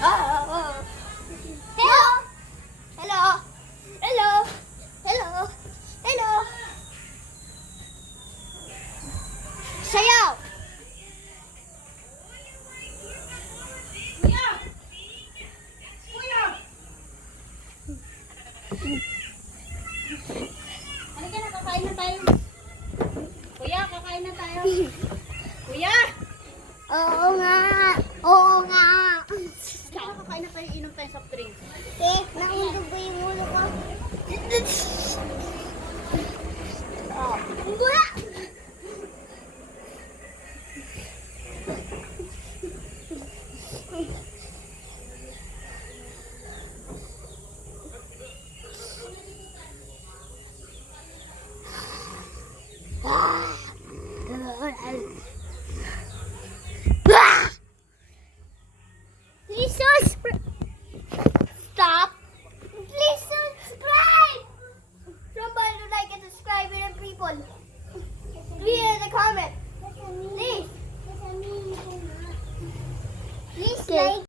Hello! Hello! Hello! Hello! Hello! Sayaw! Kuya! Kuya! Halika na, kakain na tayo. Kuya, kakain na tayo. Kuya! Oo nga! Oo nga! Kuya, kakain na tayo, inom tayo soft drink. Eh, naundog ba yung ulo ko? Oh. Wala! Please stop. Please subscribe. Somebody like and subscribe and people. Leave in the comment. Please. Please like.